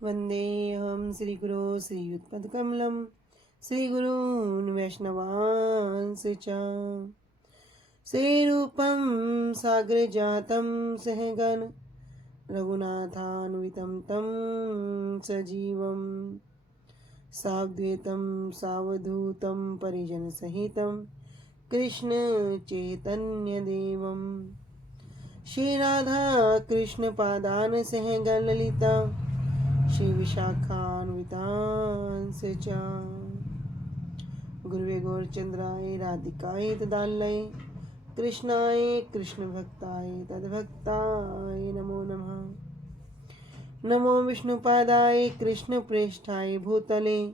वन्देऽहं श्रीगुरो श्रीयुतपदकमलं श्रीगुरून् वैष्णवांश्च च। श्रीरूपं साग्रजातं सहगण रघुनाथान्वितं तं सजीवं साद्वैतं सावधूतं परिजनसहितं कृष्ण चैतन्यदेवं श्रीराधा कृष्णपादान् सहगण ललिता श्रीविशाखान्वितांश्च च। गुरुवे गौरचन्द्राय राधिकाय तदालये कृष्णाय कृष्णभक्ताय तद्भक्ताय नमो नमः। नमो विष्णुपादाय कृष्णप्रेष्ठाय भूतले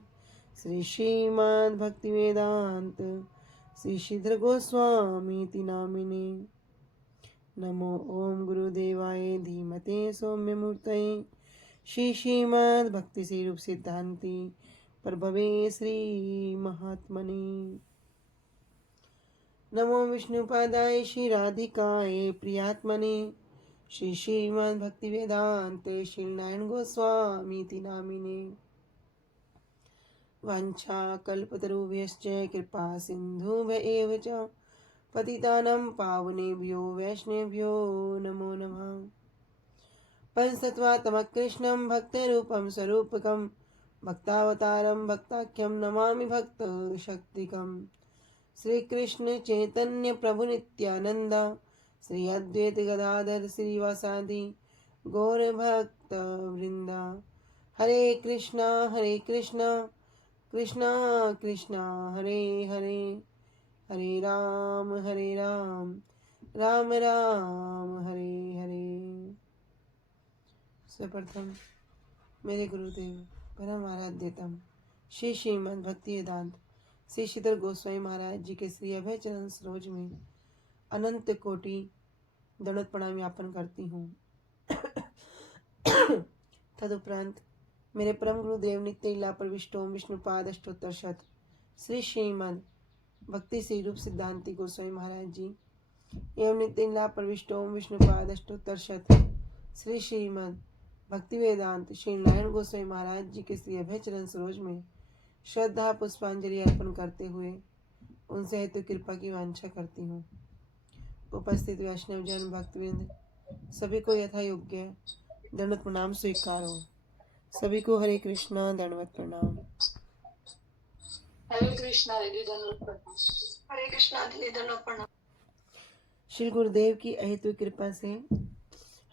श्री श्रीमद्भक्तिवेदान्त श्री श्रीधर गोस्वामीति नामिने। नमो ओम गुरुदेवाय धीमते सौम्यमूर्तये श्री श्रीमद्भक्ति रूप सिद्धांति प्रभवे श्री महात्मने। नमो विष्णुपादाय श्री राधिकाय प्रियात्मने श्री श्रीमद्भक्तिवेदान्ते श्री नारायण गोस्वामीति नामिने। वाञ्छाकल्पतरुभ्यश्च कृपा सिन्धुभ्य च पतितानां पावनेभ्यो वैष्णवेभ्यो नमो नमः। पंचतत्त्वात्मकं कृष्णं भक्तिरूपं स्वरूपकं भक्तावतारं भक्ताख्यं नमामि भक्तशक्तिकम्। श्री कृष्ण चैतन्य प्रभु नित्यानंद श्री अद्वैत गदाधर श्रीवासादि गौर भक्त वृंदा। हरे कृष्णा कृष्णा कृष्णा हरे हरे, हरे राम राम राम हरे हरे। सर्वप्रथम मेरे गुरुदेव परम आराध्यतम श्री श्रीमद् भक्ति वेदांत श्री श्रीधर गोस्वामी महाराज जी के श्री अभय चरण सरोज में अनंत कोटि दंडवत प्रणाम ज्ञापन करती हूँ। तदुपरांत मेरे परम गुरुदेव नित्य लीला प्रविष्टोम विष्णुपाद अष्टोत्तर शत श्री श्रीमद् भक्ति श्री रूप सिद्धांति गोस्वामी महाराज जी एवं नित्य लीला प्रविष्टोम विष्णुपाद अष्टोत्तर शत श्री श्रीमद् भक्ति वेदांत श्री नारायण गोस्वामी महाराज जी के श्री अभय चरण सरोज में श्रद्धा पुष्पांजलि अर्पण करते हुए उनसे हेतु कृपा की वांछा करती हूँ। उपस्थित वैष्णव जन भक्तवृंद सभी को यथा योग्य दंडवत प्रणाम स्वीकार हो। सभी को हरे कृष्णा दंडवत प्रणाम। हरे कृष्णा दीदी दंडवत प्रणाम। हरे कृष्णा दीदी दंडवत प्रणाम। श्री गुरुदेव की अहेतु कृपा से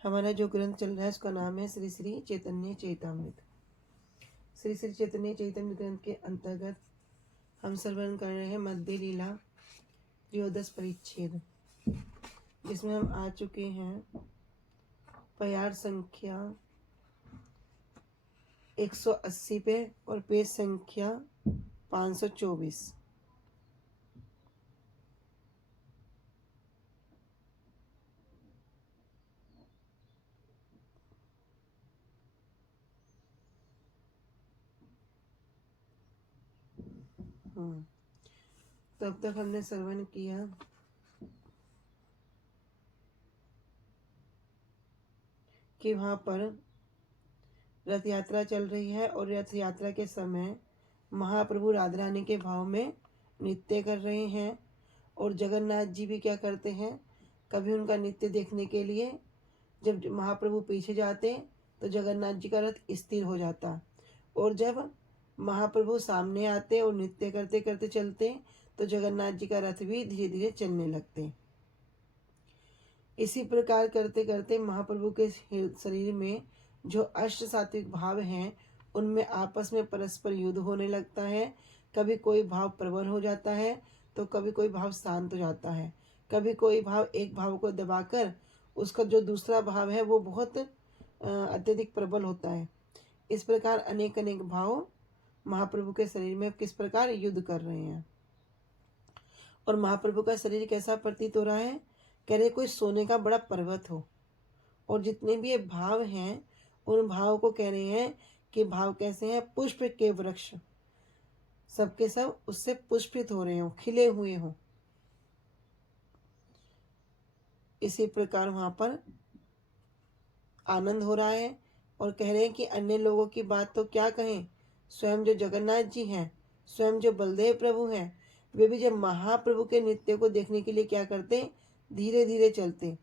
हमारा जो ग्रंथ चल रहा है उसका नाम है श्री श्री चैतन्य चैतामृत। श्री श्री चैतन्य चैतन्य ग्रंथ के अंतर्गत हम श्रवण कर रहे हैं मध्य लीला त्रयोदश परिच्छेद, जिसमें हम आ चुके हैं प्यार संख्या 180 पे और पेज संख्या 524। तब तक हमने श्रवण किया कि वहां पर रथ यात्रा चल रही है और रथ यात्रा के समय महाप्रभु राधा रानी के भाव में नृत्य कर रहे हैं और जगन्नाथ जी भी क्या करते हैं, कभी उनका नृत्य देखने के लिए जब महाप्रभु पीछे जाते तो जगन्नाथ जी का रथ स्थिर हो जाता और जब महाप्रभु सामने आते और नृत्य करते करते चलते तो जगन्नाथ जी का रथ भी धीरे धीरे चलने लगते। इसी प्रकार करते करते महाप्रभु के शरीर में जो अष्ट सात्विक भाव हैं उनमें आपस में परस्पर युद्ध होने लगता है। कभी कोई भाव प्रबल हो जाता है तो कभी कोई भाव शांत हो जाता है। कभी कोई भाव एक भाव को दबाकर उसका जो दूसरा भाव है वो बहुत अत्यधिक प्रबल होता है। इस प्रकार अनेक अनेक भाव महाप्रभु के शरीर में किस प्रकार युद्ध कर रहे हैं। और महाप्रभु का शरीर कैसा प्रतीत हो रहा है, कह रहे कोई सोने का बड़ा पर्वत हो और जितने भी ये भाव हैं उन भाव को कह रहे हैं कि भाव कैसे हैं, पुष्प के वृक्ष सबके सब उससे पुष्पित हो रहे हो, खिले हुए हो। इसी प्रकार वहां पर आनंद हो रहा है और कह रहे हैं कि अन्य लोगों की बात तो क्या कहें, स्वयं जो जगन्नाथ जी हैं, स्वयं जो बलदेव प्रभु हैं, वे भी जब महाप्रभु के नृत्य को देखने के लिए क्या करते, धीरे धीरे चलते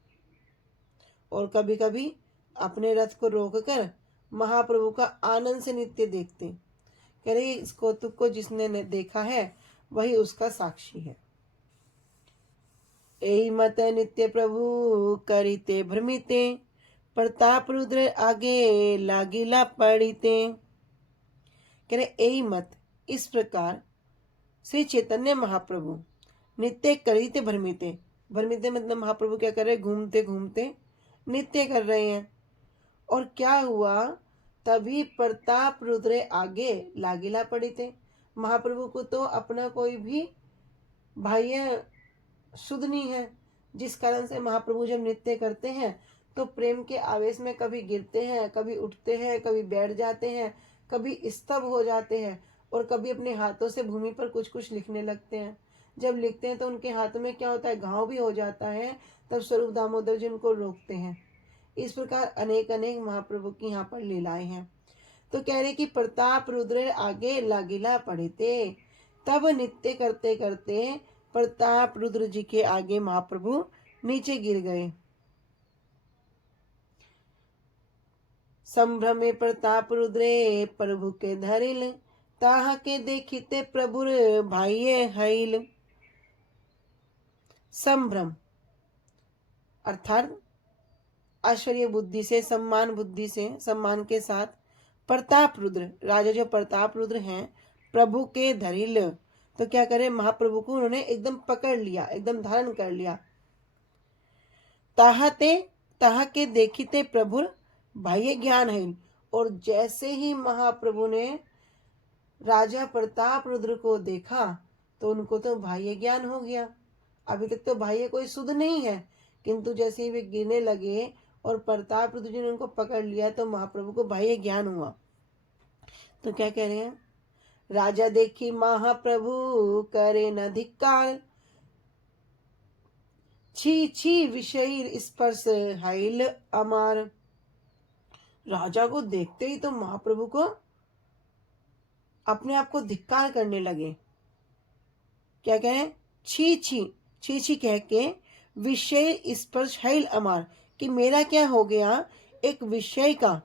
और कभी कभी अपने रथ को रोककर महाप्रभु का आनंद से नृत्य देखते। कह रहे इस कौतुक को जिसने देखा है वही उसका साक्षी है। एई मत नित्य प्रभु करिते भ्रमिते, प्रताप रुद्र आगे लागिला पड़िते। कह रहे एई मत, इस प्रकार श्री चैतन्य महाप्रभु नित्य करिते भ्रमिते, भ्रमिते मतलब महाप्रभु क्या कर रहे, घूमते घूमते नित्य कर रहे हैं। और क्या हुआ, तभी प्रताप रुद्र आगे लागिला पड़िते, महाप्रभु को तो अपना कोई भी बाह्य शुद्ध नहीं है, जिस कारण से महाप्रभु जब नृत्य करते हैं तो प्रेम के आवेश में कभी गिरते हैं, कभी उठते हैं, कभी बैठ जाते हैं, कभी स्तब्ध हो जाते हैं और कभी अपने हाथों से भूमि पर कुछ कुछ लिखने लगते हैं। जब लिखते हैं तो उनके हाथों में क्या होता है, घाव भी हो जाता है। तब स्वरूप दामोदर जी उनको रोकते हैं। इस प्रकार अनेक अनेक महाप्रभु की यहाँ पर लीलाएं हैं। तो कह रहे कि प्रताप रुद्र आगे लागिला पड़ते, तब नित्य करते करते प्रताप रुद्र जी के आगे महाप्रभु नीचे गिर गए। संभ्रमे प्रताप रुद्रे प्रभु के धरिल, ताहा के देखिते प्रभुर भाइये हईल। संभ्रम अर्थात ऐश्वर्य बुद्धि से, सम्मान बुद्धि से, सम्मान के साथ प्रताप रुद्र, राजा जो प्रताप रुद्र हैं, प्रभु के धरिल, तो क्या करे, महाप्रभु को उन्होंने एकदम पकड़ लिया, एकदम धारण कर लिया। ताहा के देखिते प्रभु बाह्य ज्ञान है, और जैसे ही महाप्रभु ने राजा प्रताप रुद्र को देखा तो उनको तो बाह्य ज्ञान हो गया। अभी तक तो बाह्य कोई शुद्ध नहीं है, किंतु जैसे ही वे गिरने लगे और प्रताप रुद्र जी ने उनको पकड़ लिया तो महाप्रभु को बाह्य ज्ञान हुआ। तो क्या कह रहे हैं, राजा देखी महाप्रभु करे न धिक्कार, छी छी विषय स्पर्श हाइल अमार। राजा को देखते ही तो महाप्रभु को अपने आप को धिक्कार करने लगे। क्या कहें, छी छी, छी छी कह के विषय स्पर्श हाइल अमार, कि मेरा क्या हो गया, एक विषय का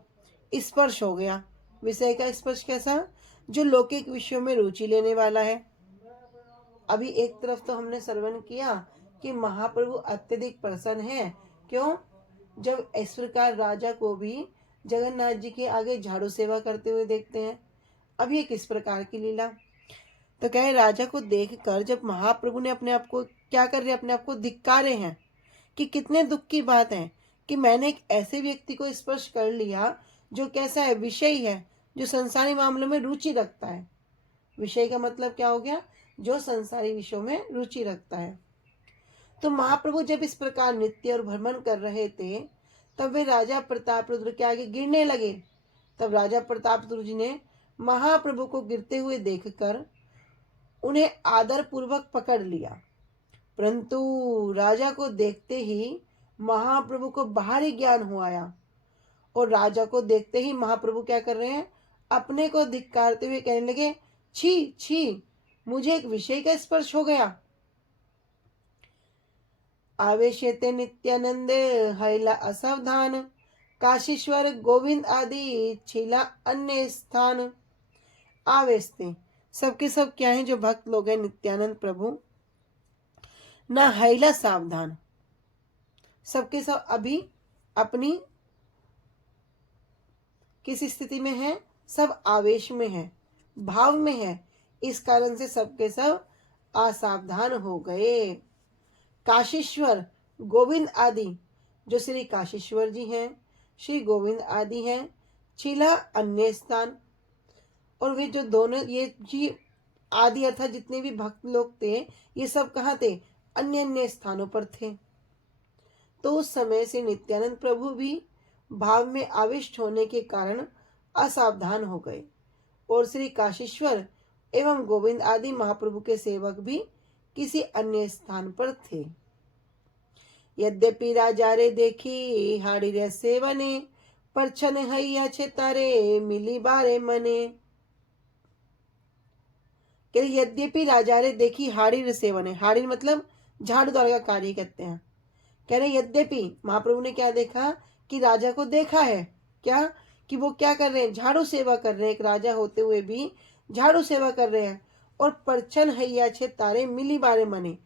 स्पर्श हो गया। विषय का स्पर्श कैसा, जो लौकिक विषयों में रुचि लेने वाला है। अभी एक तरफ तो हमने श्रवण किया कि महाप्रभु अत्यधिक प्रसन्न है। क्यों, जब इस प्रकार राजा को भी जगन्नाथ जी के आगे झाड़ू सेवा करते हुए देखते हैं। अब ये किस प्रकार की लीला, तो कहे राजा को देखकर जब महाप्रभु ने अपने आप को क्या कर रहे, अपने आप को धिक्कारे हैं कि कितने दुख की बात है कि मैंने एक ऐसे व्यक्ति को स्पर्श कर लिया जो कैसा है, विषय है, जो संसारी मामलों में रुचि रखता है। विषय का मतलब क्या हो गया, जो संसारी विषयों में रुचि रखता है। तो महाप्रभु जब इस प्रकार नित्य और भ्रमण कर रहे थे तब वे राजा प्रताप रुद्र के आगे गिरने लगे। तब राजा प्रताप रुद्र जी ने महाप्रभु को गिरते हुए देखकर उन्हें आदर पूर्वक पकड़ लिया, परंतु राजा को देखते ही महाप्रभु को बाहरी ज्ञान हो आया और राजा को देखते ही महाप्रभु क्या कर रहे हैं, अपने को धिक्कारते हुए कहने लगे, छी छी, मुझे एक विषय का स्पर्श हो गया। आवेशते नित्यानंद हैला असावधान, काशीश्वर गोविंद आदि छिला अन्य स्थान। आवेशते सबके सब क्या है, जो भक्त लोग हैं नित्यानंद प्रभु, ना हैला सावधान, सबके सब अभी अपनी किस स्थिति में है, सब आवेश में है, भाव में है, इस कारण से सबके सब असावधान हो गए। काशीश्वर गोविंद आदि, जो श्री काशीश्वर जी हैं, श्री गोविंद आदि हैं, छिला अन्य स्थान, और वे जो दोनों ये जी आदि अर्थात जितने भी भक्त लोग थे ये सब कहाँ थे, अन्य अन्य स्थानों पर थे। तो उस समय से नित्यानंद प्रभु भी भाव में आविष्ट होने के कारण असावधान हो गए और श्री काशीश्वर एवं गोविंद आदि महाप्रभु के सेवक भी किसी अन्य स्थान पर थे। यद्यपि राजा रे देखी हाड़ी रे सेवने, पर छन हैया छे तारे मिली बारे मने। यद्यपि राजा रे देखी हाड़ीर सेवन है। हाड़ीर मतलब झाड़ू द्वारा का कार्य कहते हैं। कह रहे यद्यपि महाप्रभु ने क्या देखा कि राजा को देखा है क्या कि वो क्या कर रहे हैं, झाड़ू सेवा कर रहे हैं। एक राजा होते हुए भी झाड़ू सेवा कर रहे हैं। और परचन हैया छे तारे मिली बारे मने।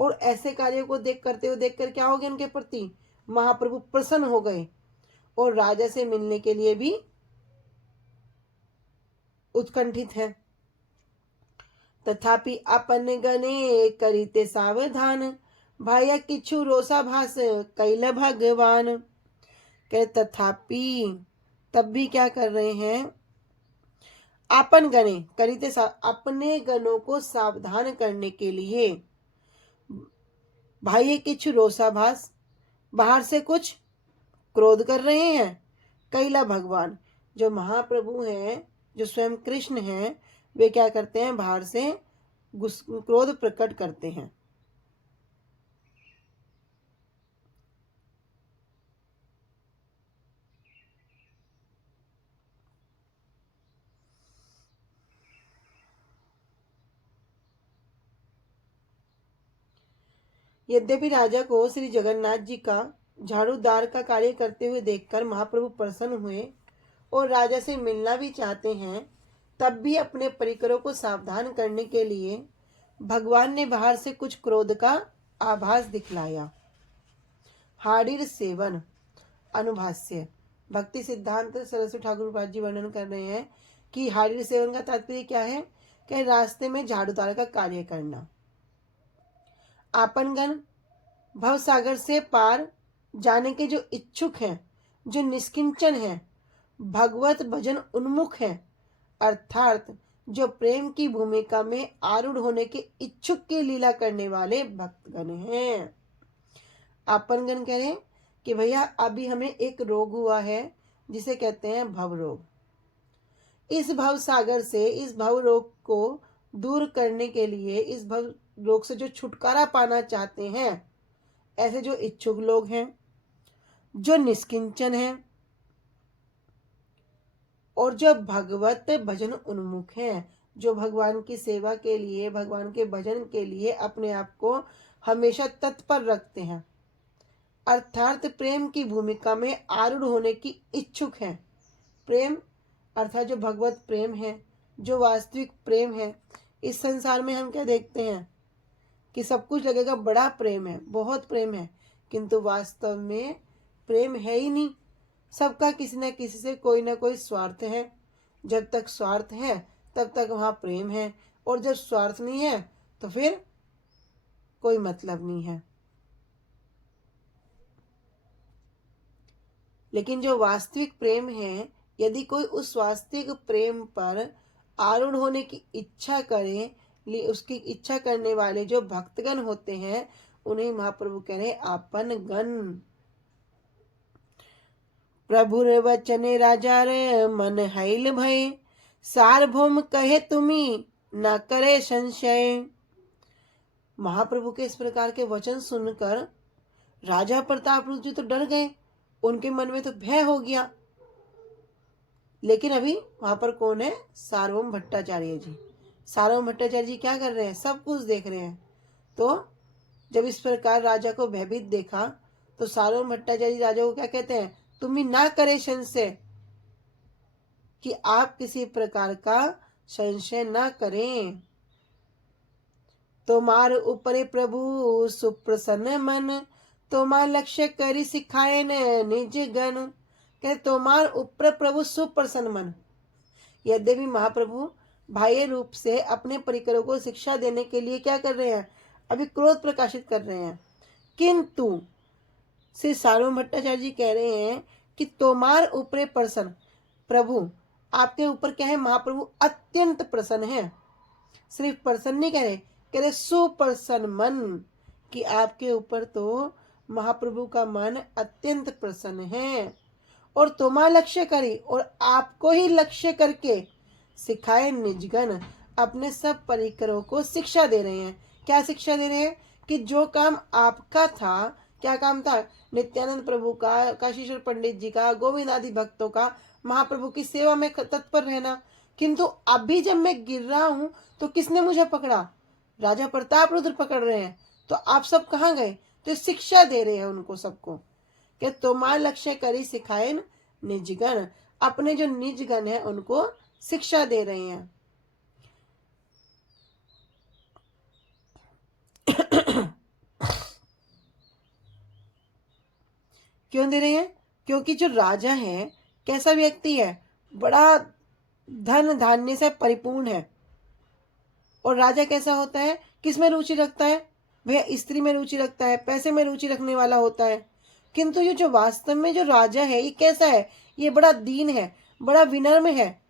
और ऐसे कार्यों को देख करते हुए देखकर क्या हो गया उनके प्रति, महाप्रभु प्रसन्न हो गए और राजा से मिलने के लिए भी उत्कंठित है। तथापि अपन गने करीते सावधान, भाया किछु रोसा भास कैल भगवान। कह तथापि तब भी क्या कर रहे हैं, आपन गणे करीते अपने गणों को सावधान करने के लिए, भाई किछु रोसाभास बाहर से कुछ क्रोध कर रहे हैं। कैला भगवान जो महाप्रभु हैं, जो स्वयं कृष्ण हैं, वे क्या करते हैं, बाहर से क्रोध प्रकट करते हैं। यद्यपि राजा को श्री जगन्नाथ जी का झाड़ूदार का कार्य करते हुए देखकर महाप्रभु प्रसन्न हुए और राजा से मिलना भी चाहते हैं, तब भी अपने परिकरों को सावधान करने के लिए भगवान ने बाहर से कुछ क्रोध का आभास दिखलाया। हाड़ीर सेवन अनुभाष्य। भक्ति सिद्धांत सरस्वती ठाकुर पाद जी वर्णन कर रहे हैं कि हाड़ीर सेवन का तात्पर्य क्या है कि रास्ते में झाड़ूदार का कार्य करना। आपनगण भव सागर से पार जाने के जो इच्छुक हैं, जो निष्किंचन हैं, भगवत भजन उन्मुख हैं, अर्थात जो प्रेम की भूमिका में आरूढ़ होने के इच्छुक की लीला करने वाले भक्तगण हैं। आपनगण कह रहे कि भैया अभी हमें एक रोग हुआ है जिसे कहते हैं भव रोग। इस भव सागर से इस भव रोग को दूर करने के लिए, इस भव रोग से जो छुटकारा पाना चाहते हैं, ऐसे जो इच्छुक लोग हैं, जो निष्किंचन हैं और जो भगवत भजन उन्मुख हैं, जो भगवान की सेवा के लिए, भगवान के भजन के लिए अपने आप को हमेशा तत्पर रखते हैं, अर्थात प्रेम की भूमिका में आरूढ़ होने की इच्छुक हैं। प्रेम अर्थात जो भगवत प्रेम है, जो वास्तविक प्रेम है। इस संसार में हम क्या देखते हैं कि सब कुछ लगेगा बड़ा प्रेम है, बहुत प्रेम है, किंतु वास्तव में प्रेम है ही नहीं। सबका किसी न किसी से कोई ना कोई स्वार्थ है। जब तक स्वार्थ है तब तक वहाँ प्रेम है, और जब स्वार्थ नहीं है तो फिर कोई मतलब नहीं है। लेकिन जो वास्तविक प्रेम है, यदि कोई उस वास्तविक प्रेम पर आरूढ़ होने की इच्छा करे, उसकी इच्छा करने वाले जो भक्तगण होते हैं, उन्हें महाप्रभु कह रहे आपन गण। प्रभु रे वचने राजा रे मन हैल भय, सार्वभौम कहे तुम्ही न करे संशय। महाप्रभु के इस प्रकार के वचन सुनकर राजा प्रतापरुद्र जी तो डर गए, उनके मन में तो भय हो गया। लेकिन अभी वहां पर कौन है, सार्वभौम भट्टाचार्य जी। सार्वभौम भट्टाचार्य जी क्या कर रहे हैं, सब कुछ देख रहे हैं। तो जब इस प्रकार राजा को भयभीत देखा तो सार्वभौम भट्टाचार्य जी राजा को क्या कहते हैं, तुम ही ना करे संशय, कि आप किसी प्रकार का संशय ना करें। तुम्हार ऊपरे प्रभु सुप्रसन्न मन, तुम्हार लक्ष्य करी सिखाए न निज गण। कह तुम्हार ऊपर प्रभु सुप्रसन्न मन। यद्यपि महाप्रभु बाह्य रूप से अपने परिकरों को शिक्षा देने के लिए क्या कर रहे हैं, अभी क्रोध प्रकाशित कर रहे हैं, किंतु श्री सार्वभौम भट्टाचार्य जी कह रहे हैं कि तोमार ऊपरे प्रसन्न, प्रभु आपके ऊपर क्या है, महाप्रभु अत्यंत प्रसन्न है। सिर्फ प्रसन्न नहीं कह रहे सुप्रसन्न मन, कि आपके ऊपर तो महाप्रभु का मन अत्यंत प्रसन्न है। और तुम्हारा लक्ष्य करी, और आपको ही लक्ष्य करके सिखाए निजगण, अपने सब परिकरों को शिक्षा दे रहे हैं। क्या शिक्षा दे रहे हैं, कि जो काम आपका था क्या काम था? नित्यानंद प्रभु का, काशीश्वर पंडित जी का, गोविंद आदि भक्तों का, महाप्रभु की सेवा में तत्पर रहना। किंतु अभी जब मैं गिर रहा हूं तो किसने मुझे पकड़ा? राजा प्रताप रुद्र पकड़ रहे हैं। तो आप सब कहाँ गए? तो शिक्षा दे रहे हैं उनको सबको कि तुम्हारा लक्ष्य करी सिखाए निजगण। अपने जो निजगण है उनको शिक्षा दे रहे हैं। क्यों दे रहे हैं? क्योंकि जो राजा है कैसा व्यक्ति है? बड़ा धन धान्य से परिपूर्ण है। और राजा कैसा होता है? किस में रुचि रखता है? वह स्त्री में रुचि रखता है, पैसे में रुचि रखने वाला होता है। किंतु ये जो वास्तव में जो राजा है ये कैसा है? ये बड़ा दीन है, बड़ा विनम्र है।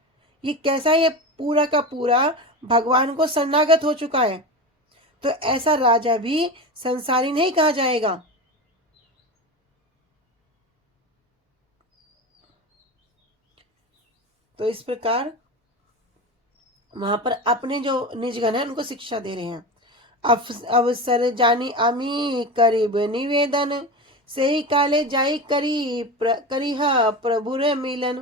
ये कैसा है? ये पूरा का पूरा भगवान को शरणागत हो चुका है। तो ऐसा राजा भी संसारी नहीं कहा जाएगा। तो इस प्रकार वहां पर अपने जो निजगण है उनको शिक्षा दे रहे हैं। अवसर जानी आमी करीब निवेदन, से ही काले जाई करिहा प्रभुर मिलन।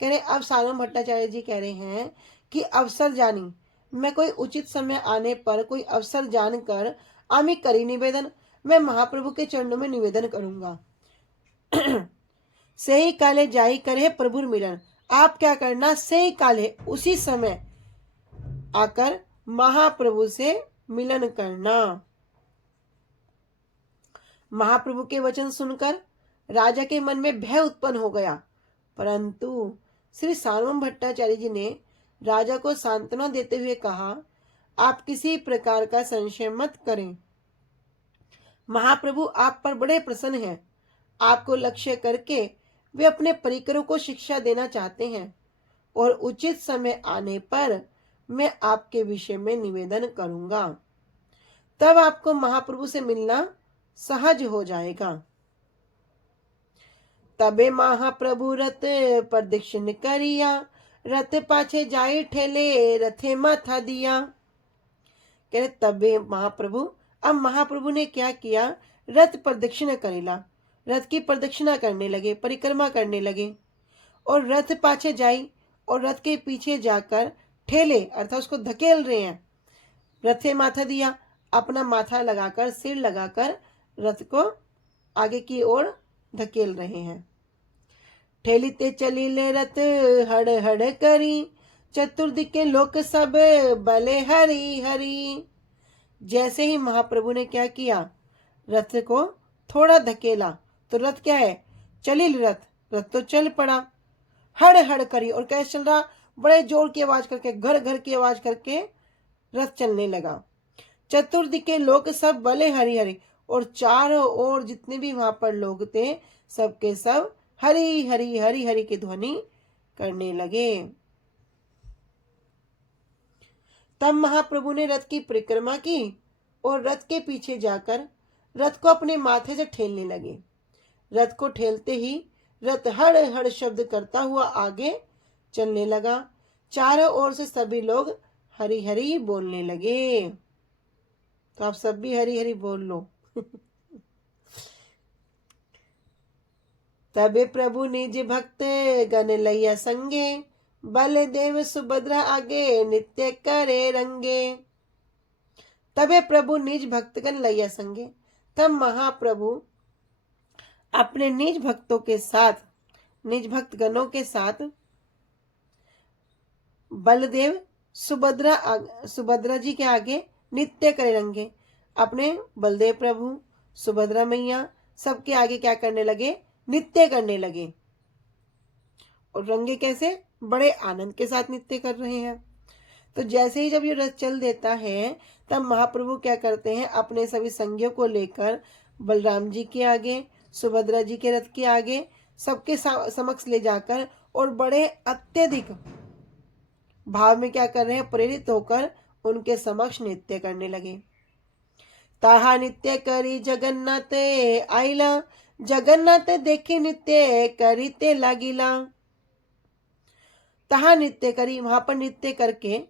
कह रहे अब सानम भट्टाचार्य जी कह रहे हैं कि अवसर जानी, मैं कोई उचित समय आने पर कोई अवसर जानकर आमी करी निवेदन, मैं महाप्रभु के चरणों में निवेदन करूंगा। से ही काले जाई करे प्रभुर मिलन। आप क्या करना? से ही काले, उसी समय आकर महाप्रभु से मिलन करना। महाप्रभु के वचन सुनकर राजा के मन में भय उत्पन्न हो गया, परंतु श्री सार्वभौम भट्टाचार्य जी ने राजा को सांत्वना देते हुए कहा, आप किसी प्रकार का संशय मत करें। महाप्रभु आप पर बड़े प्रसन्न हैं। आपको लक्ष्य करके वे अपने परिकरों को शिक्षा देना चाहते हैं और उचित समय आने पर मैं आपके विषय में निवेदन करूंगा। तब आपको महाप्रभु से मिलना सहज हो जाएगा। तबे महाप्रभु रथ प्रदक्षिण करिया, रथ पाछे जाई ठेले रथे माथा दिया। कह रहे तबे महाप्रभु, अब महाप्रभु ने क्या किया? रथ प्रदक्षिण करेला, रथ की प्रदक्षिणा करने लगे, परिक्रमा करने लगे। और रथ पाछे जाई, और रथ के पीछे जाकर ठेले अर्थात उसको धकेल रहे हैं। रथे माथा दिया, अपना माथा लगाकर, सिर लगाकर रथ को आगे की ओर धकेल रहे हैं। ठेलिते चलीले रथ हड़ हड़ करी, चतुर्दिके लोक सब बले हरी हरी। जैसे ही महाप्रभु ने क्या किया? रथ को थोड़ा धकेला तो रथ क्या है? चलिल रथ, रथ तो चल पड़ा। हड़ हड़ करी, और कैसे चल रहा? बड़े जोर की आवाज करके, घर घर की आवाज करके रथ चलने लगा। चतुर्दिके लोग सब बले हरि हरि, और चारों ओर जितने भी वहां पर लोग थे सबके सब हरि हरि हरि हरि की ध्वनि करने लगे। तब महाप्रभु ने रथ की परिक्रमा की और रथ के पीछे जाकर रथ को अपने माथे से ठेलने लगे। रथ को ठेलते ही रथ हड़ हड़ शब्द करता हुआ आगे चलने लगा। चारों ओर से सभी लोग हरि हरि बोलने लगे। तो आप सब भी हरि हरि बोल लो। तबे प्रभु निज भक्त गण लैया संगे, बलदेव सुभद्रा आगे नित्य करे रंगे। तबे प्रभु निज भक्तगण लैया संगे, तब महाप्रभु अपने निज भक्तों के साथ, निज भक्तगणों के साथ बलदेव सुभद्रा जी के आगे नित्य करे रंगे। अपने बलदेव प्रभु, सुभद्रा मैया सबके आगे क्या करने लगे? नित्य करने लगे। और रंगे कैसे? बड़े आनंद के साथ नित्य कर रहे हैं। तो जैसे ही जब ये रथ चल देता है तब महाप्रभु क्या करते हैं? अपने सभी संगियों को लेकर बलराम जी के आगे, सुभद्रा जी के रथ के आगे, सबके समक्ष ले जाकर और बड़े अत्यधिक भाव में क्या कर रहे हैं? प्रेरित होकर उनके समक्ष नृत्य करने लगे। ताहा नित्य करी जगन्नाथ आइला, जगन्नाथ देखी नित्य करीते लागिला। तहा नृत्य करी, वहां पर नृत्य करके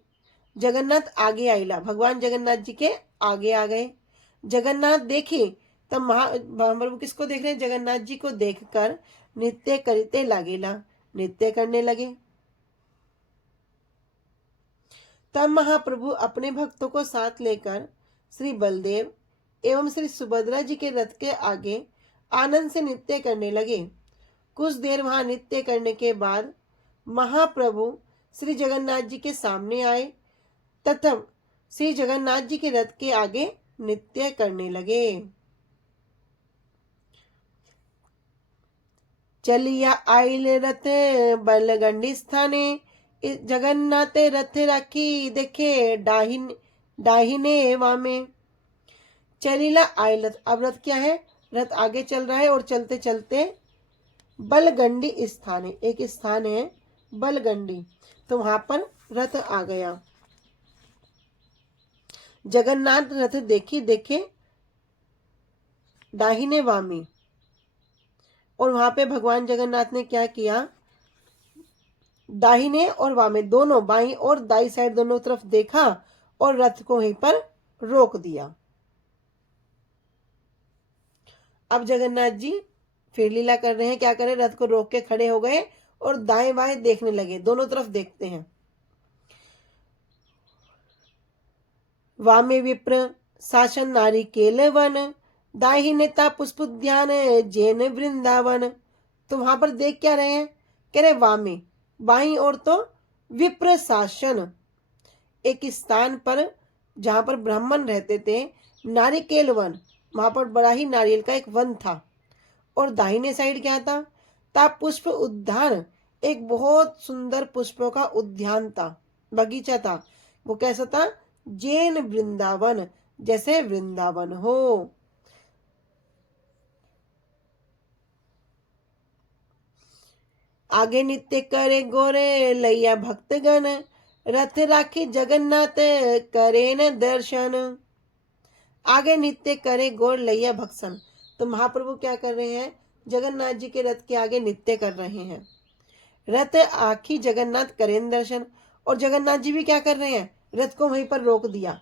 जगन्नाथ आगे आइला, भगवान जगन्नाथ जी के आगे आ गए। जगन्नाथ देखी तब महाप्रभु किसको देख रहे हैं? जगन्नाथ जी को देखकर नृत्य करते लागेला, नृत्य करने लगे। तब महाप्रभु अपने भक्तों को साथ लेकर श्री बलदेव एवं श्री सुभद्रा जी के रथ के आगे आनंद से नृत्य करने लगे। कुछ देर वहां नृत्य करने के बाद महाप्रभु श्री जगन्नाथ जी के सामने आए तथा श्री जगन्नाथ जी के रथ के आगे नृत्य करने लगे। चलिया आइल रथ बलगंडी स्थाने, जगन्नाथ रथ राखी देखे डाहिने वामे। चलिला आइल रथ, अब रथ क्या है? रथ आगे चल रहा है और चलते चलते बलगंडी स्थान है, एक स्थान है बलगंडी, तो वहां पर रथ आ गया। जगन्नाथ रथ देखे दाहिने वामी, और वहां पे भगवान जगन्नाथ ने क्या किया? दाहिने और वामे दोनों, बाई और दाई साइड दोनों तरफ देखा और रथ को वहीं पर रोक दिया। अब जगन्नाथ जी फिर लीला कर रहे हैं। क्या कर रहे हैं? रथ को रोक के खड़े हो गए और दाएं बाएं देखने लगे, दोनों तरफ देखते हैं। वामे विप्र शासन नारी केलवन, दाहिने ता पुष्प ध्यान जैन वृंदावन। तो वहां पर देख क्या रहे हैं? कह रहे वामे, बाई और तो विप्र शासन, एक स्थान पर जहां पर ब्राह्मण रहते थे, नारिकेल वन, वहां पर बड़ा ही नारियल का एक वन था, और दाहिने साइड क्या था? ता पुष्प उद्यान, एक बहुत सुंदर पुष्पों का उद्यान था, बगीचा था। वो कैसा था? जैन वृंदावन, जैसे वृंदावन हो। आगे नित्य करे गोरे लैया भक्तगण, रथ राखी जगन्नाथ करे न दर्शन। आगे नित्य करे गोर लैया भक्सन, तो महाप्रभु क्या कर रहे हैं? जगन्नाथ जी के रथ के आगे नित्य कर रहे हैं। रथ आखी जगन्नाथ करें दर्शन, और जगन्नाथ जी भी क्या कर रहे हैं? रथ को वहीं पर रोक दिया,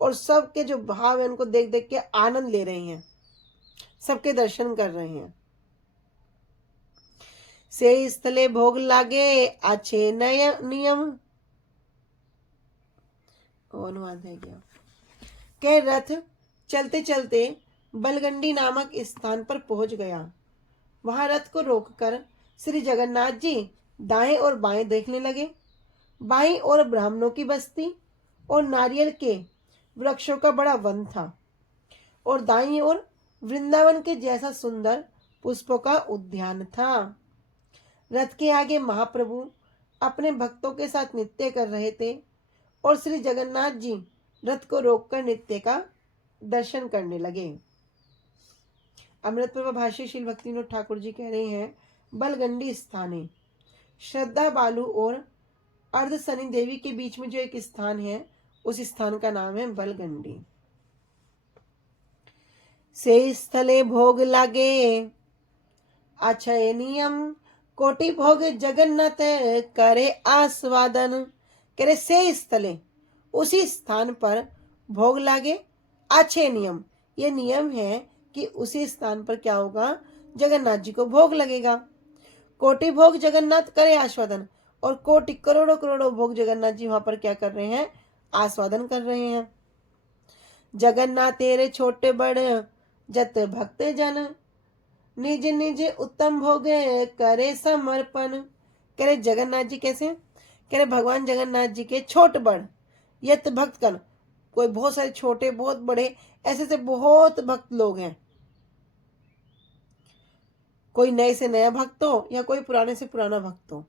और सबके जो भाव है उनको देख देख के आनंद ले रहे हैं, सबके दर्शन कर रहे हैं। से स्थले भोग लागे अच्छे नय नियम, अनुवाद है गया के रथ चलते चलते बलगंडी नामक स्थान पर पहुंच गया। वहां रथ को रोककर श्री जगन्नाथ जी दाएं और बाएं देखने लगे। बाईं ओर ब्राह्मणों की बस्ती और नारियल के वृक्षों का बड़ा वन था, और दाईं ओर वृंदावन के जैसा सुंदर पुष्पों का उद्यान था। रथ के आगे महाप्रभु अपने भक्तों के साथ नृत्य कर रहे थे, और श्री जगन्नाथ जी रथ को रोककर नृत्य का दर्शन करने लगे। अमृत प्रभा भाष्य श्री भक्ति विनोद ठाकुर जी कह रहे हैं, बलगंडी स्थाने, श्रद्धा बालू और अर्ध सनी देवी के बीच में जो एक स्थान है, उस स्थान का नाम है बलगंडी। से स्थले भोग लागे अक्षय नियम, कोटि भोग जगन्नाथ करे आस्वादन। करे से स्थले, उसी स्थान पर भोग लागे अच्छे नियम, ये नियम है कि उसी स्थान पर क्या होगा? जगन्नाथ जी को भोग लगेगा। कोटि भोग जगन्नाथ करे आस्वादन, और कोटि करोड़ों करोड़ों भोग जगन्नाथ जी वहां पर क्या कर रहे हैं? आस्वादन कर रहे हैं। जगन्नाथ तेरे छोटे बड़ जत भक्त जन, निज निज उत्तम भोग करे समर्पण। कह रहे जगन्नाथ जी कैसे? कह रहे भगवान जगन्नाथ जी के छोट बड़ यत भक्त कन, कोई बहुत सारे छोटे बहुत बड़े ऐसे से बहुत भक्त लोग हैं, कोई नए से नया भक्त हो या कोई पुराने से पुराना भक्त हो।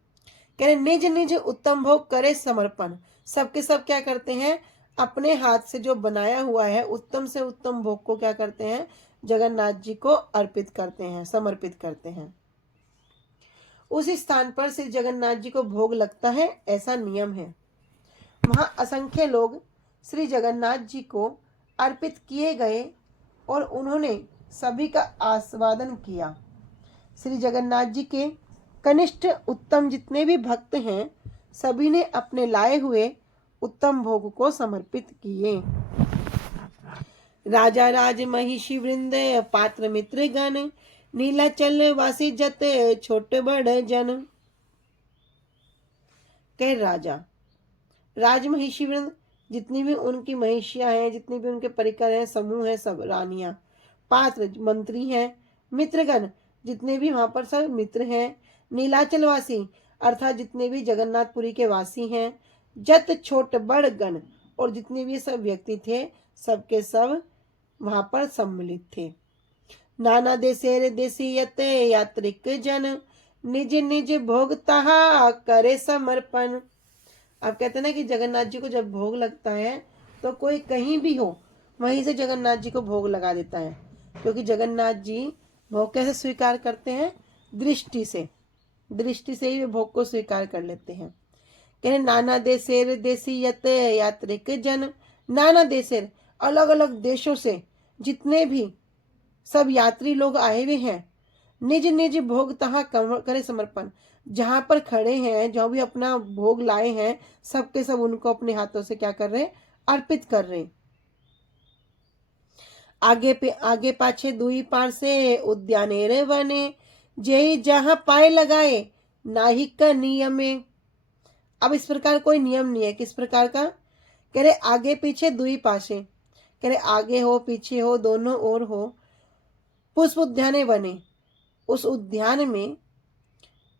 कह रहे निज निज उत्तम भोग करे समर्पण, सबके सब क्या करते हैं? अपने हाथ से जो बनाया हुआ है उत्तम से उत्तम भोग को क्या करते हैं? जगन्नाथ जी को अर्पित करते हैं, समर्पित करते हैं। उस स्थान पर श्री जगन्नाथ जी को भोग लगता है, ऐसा नियम है। वहां असंख्य लोग श्री जगन्नाथ जी को अर्पित किए गए और उन्होंने सभी का आस्वादन किया। श्री जगन्नाथ जी के कनिष्ठ उत्तम जितने भी भक्त हैं, सभी ने अपने लाए हुए उत्तम भोग को समर्पित किए। राजा राज महिषी वृंद पात्र मित्र गण, नीलाचल वासी जत छोट बड़ जन। कह राजा, राज महिषी वृंद, जितनी भी उनकी महिषियां हैं, जितने भी उनके परिकर हैं, समूह है, सब रानियां, पात्र मंत्री हैं, मित्रगण, जितने भी वहां पर सब मित्र हैं, नीलाचल वासी अर्थात जितने भी जगन्नाथपुरी के वासी हैं, जत छोट बड़ गण, और जितने भी सब व्यक्ति थे, सबके सब वहां पर सम्मिलित थे। नाना देशेर देसियत यात्रिक जन, निज निज भोग तहा करे समर्पण। आप कहते हैं ना कि जगन्नाथ जी को जब भोग लगता है तो कोई कहीं भी हो वहीं से जगन्नाथ जी को भोग लगा देता है, क्योंकि जगन्नाथ जी भोग कैसे स्वीकार करते हैं? दृष्टि से ही वे भोग को स्वीकार कर लेते हैं। कहने नाना देशेर देसियत यात्रिक जन, नाना देशेर अलग अलग देशों से जितने भी सब यात्री लोग आए हुए हैं, निज निज भोग तहाँ करे समर्पण, जहां पर खड़े हैं, जो भी अपना भोग लाए हैं, सबके सब उनको अपने हाथों से क्या कर रहे? अर्पित कर रहे। आगे पाछे दुई पार से उद्यानेरे वने, जेई जहां पाए लगाए नाही का नियमे। अब इस प्रकार कोई नियम नहीं है। किस प्रकार का? कह रहे आगे पीछे दुई पासे, कह रहे आगे हो पीछे हो दोनों ओर हो, पुष्प उद्याने बने, उस उद्यान में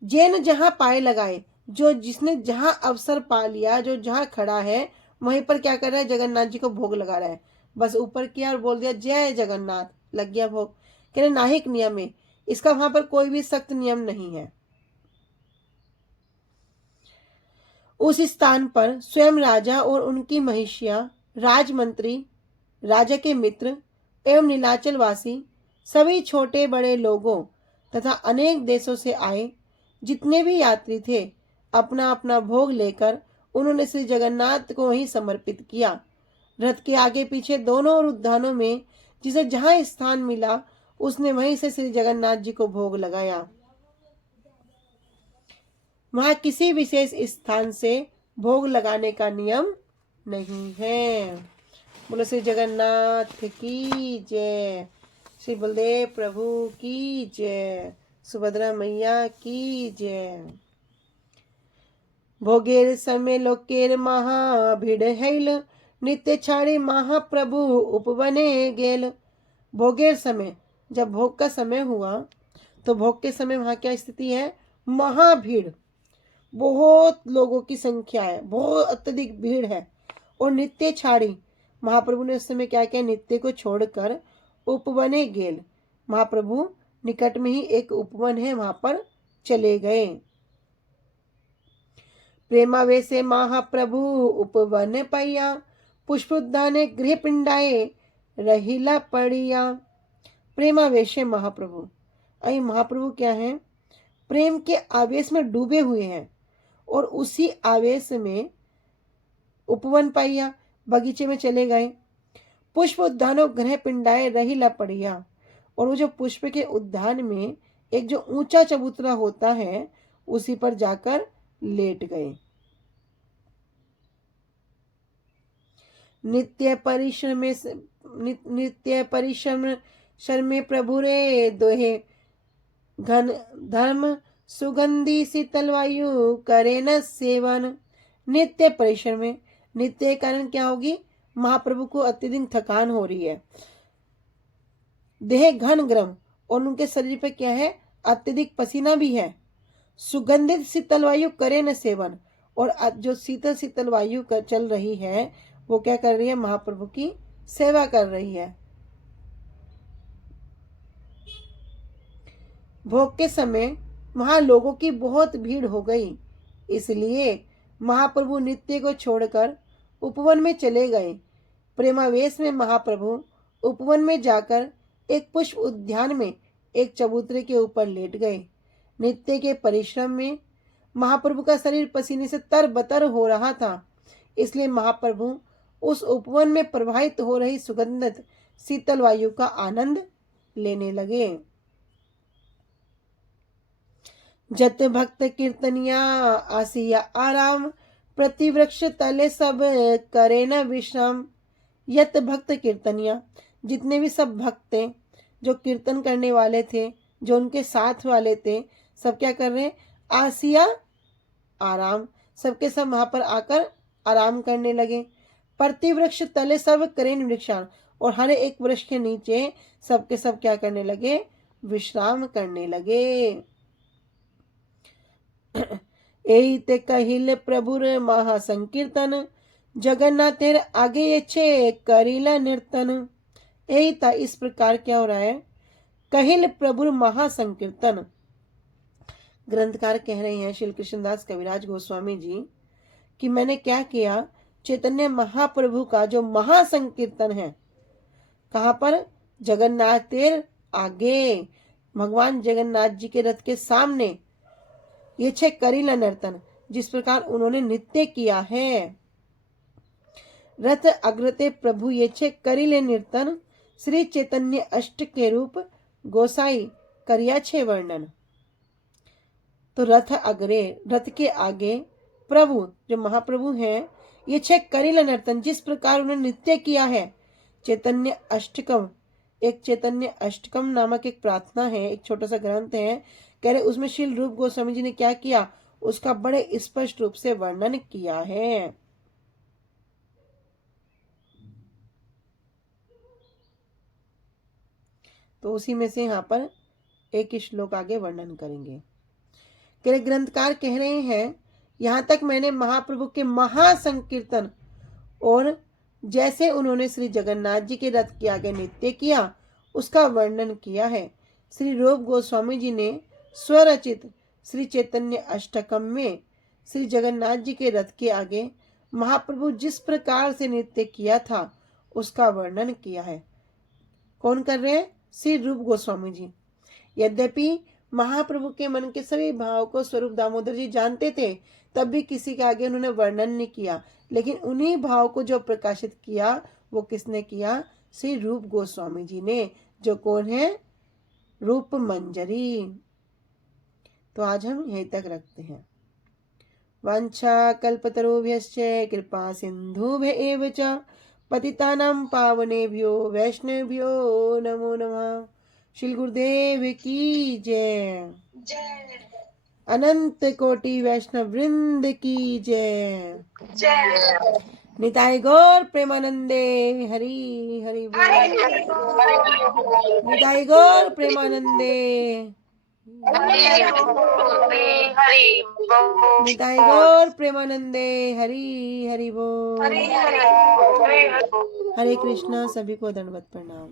जैन जहां पाए लगाए, जो जिसने जहां अवसर पा लिया, जो जहां खड़ा है वहीं पर क्या कर रहा है? जगन्नाथ जी को भोग लगा रहा है। बस ऊपर किया और बोल दिया जय जगन्नाथ, लग गया भोग। कह रहे नाहिक नियम है, इसका वहां पर कोई भी सख्त नियम नहीं है। उस स्थान पर स्वयं राजा और उनकी महिषियां, राजमंत्री, राजा के मित्र एवं नीलाचल वासी, सभी छोटे बड़े लोगों तथा अनेक देशों से आए जितने भी यात्री थे, अपना अपना भोग लेकर उन्होंने श्री जगन्नाथ को ही समर्पित किया। रथ के आगे पीछे दोनों और उद्यानों में जिसे जहां स्थान मिला, उसने वहीं से श्री जगन्नाथ जी को भोग लगाया। वहां किसी विशेष स्थान से भोग लगाने का नियम नहीं है। बोलो श्री जगन्नाथ की जय, श्री बलदेव प्रभु की जय, सुभद्रा मैया की जय। भोगेर समय लोकेर महा भीड़ हैल, नित्य छाड़े महाप्रभु उपवने गेल। भोगेर समय, जब भोग का समय हुआ तो भोग के समय वहां क्या स्थिति है? महाभीड़, बहुत लोगों की संख्या है, बहुत अत्यधिक भीड़ है। और नित्य छाड़ी, महाप्रभु ने उस समय क्या किया? नित्य को छोड़कर उपवने गेल, महाप्रभु निकट में ही एक उपवन है वहां पर चले गए। प्रेमावेशे महाप्रभु उपवन पैया, पुष्पोद्याने गृह पिंडाए रहिला पड़िया। प्रेमावेशे महाप्रभु, अरे महाप्रभु क्या है? प्रेम के आवेश में डूबे हुए हैं, और उसी आवेश में उपवन पाइया, बगीचे में चले गए। पुष्प उद्यानो गृह पिंडाए रहिला पड़िया, और वो जो पुष्प के उद्यान में एक जो ऊंचा चबूतरा होता है, उसी पर जाकर लेट गए। नित्य परिश्रम शर्मे प्रभु रे दोहे, घन धर्म सुगंधी शीतल वायु करे न सेवन। नित्य परिश्रम में, नित्य कारण क्या होगी? महाप्रभु को अत्यधिक थकान हो रही है। देह घन ग्रम, और उनके शरीर पे क्या है? अत्यधिक पसीना भी है। सुगंधित शीतल वायु करे न सेवन, और जो शीतल शीतल वायु चल रही है वो क्या कर रही है? महाप्रभु की सेवा कर रही है। भोग के समय वहां लोगों की बहुत भीड़ हो गई, इसलिए महाप्रभु नित्य को छोड़कर उपवन में चले गए। प्रेमावेश में महाप्रभु उपवन में जाकर एक पुष्प उद्यान में एक चबूतरे के ऊपर लेट गए। नित्य के परिश्रम में महाप्रभु का शरीर पसीने से तरबतर हो रहा था, इसलिए महाप्रभु उस उपवन में प्रवाहित हो रही सुगंधित शीतल वायु का आनंद लेने लगे। जत भक्त कीर्तनिया आसिया आराम, प्रतिवृक्ष तले सब करे न विश्राम। यत भक्त कीर्तनिया, जितने भी सब भक्त थे, जो कीर्तन करने वाले थे, जो उनके साथ वाले थे, सब क्या कर रहे हैं? आसिया आराम, सबके सब वहां पर आकर आराम करने लगे। प्रति वृक्ष तले सब करें निरीक्षण, और हर एक वृक्ष के नीचे सबके सब क्या करने लगे? विश्राम करने लगे। एते कहिल प्रभुर महासंकीर्तन, जगन्नाथेर आगे ये छे करीला निर्तन। एता इस प्रकार क्या हो रहा है? कहिल प्रभुर महासंकीर्तन। ग्रंथकार कह रहे हैं श्री कृष्णदास कविराज गोस्वामी जी कि मैंने क्या किया? चैतन्य महाप्रभु का जो महासंकीर्तन है, कहां पर? जगन्नाथेर आगे, भगवान जगन्नाथ जी के रथ के सामने ये छे करीला नर्तन, जिस प्रकार उन्होंने नृत्य किया है। रथ अग्रते प्रभु ये छे करीले नर्तन, श्री चैतन्य अष्ट के रूप गोसाई करिया छे वर्णन। तो रथ अग्रे, रथ के आगे प्रभु जो महाप्रभु हैं, ये छे करीला नर्तन, जिस प्रकार उन्होंने नृत्य किया है। चैतन्य अष्टकम, एक चैतन्य अष्टकम नामक एक प्रार्थना है, एक छोटा सा ग्रंथ है, कह रहे उसमें श्री रूप गोस्वामी जी ने क्या किया? उसका बड़े स्पष्ट रूप से वर्णन किया है। तो उसी में से यहाँ पर एक श्लोक आगे वर्णन करेंगे। ग्रंथकार कह रहे हैं, यहां तक मैंने महाप्रभु के महासंकीर्तन और जैसे उन्होंने श्री जगन्नाथ जी के रथ के आगे नृत्य किया उसका वर्णन किया है। श्री रूप गोस्वामी जी ने स्वरचित श्री चैतन्य अष्टकम में श्री जगन्नाथ जी के रथ के आगे महाप्रभु जिस प्रकार से नृत्य किया था उसका वर्णन किया है। कौन कर रहे हैं? श्री रूप गोस्वामी जी। यद्यपि महाप्रभु के मन के सभी भाव को स्वरूप दामोदर जी जानते थे, तब भी किसी के आगे उन्होंने वर्णन नहीं किया, लेकिन उन्हीं भाव को जो प्रकाशित किया वो किसने किया? श्री रूप गोस्वामी जी ने, जो कौन है? रूप मंजरी। तो आज हम यहीं तक रखते हैं। वांछा कल्पतरुभ्यश्च कृपा सिन्धुभ्य च पतितानां पावनेभ्यो वैष्णवेभ्यो नमो नमः। श्री गुरुदेव की जय। जय अनंत कोटि वैष्णव वृंद की जय। जय निताय गौर प्रेमानंदे हरि हरि बोल। निताय गौर प्रेमानंदे, निताय गौर प्रेमानंदे हरि हरि बोल। हरे कृष्णा। सभी को दंडवत प्रणाम।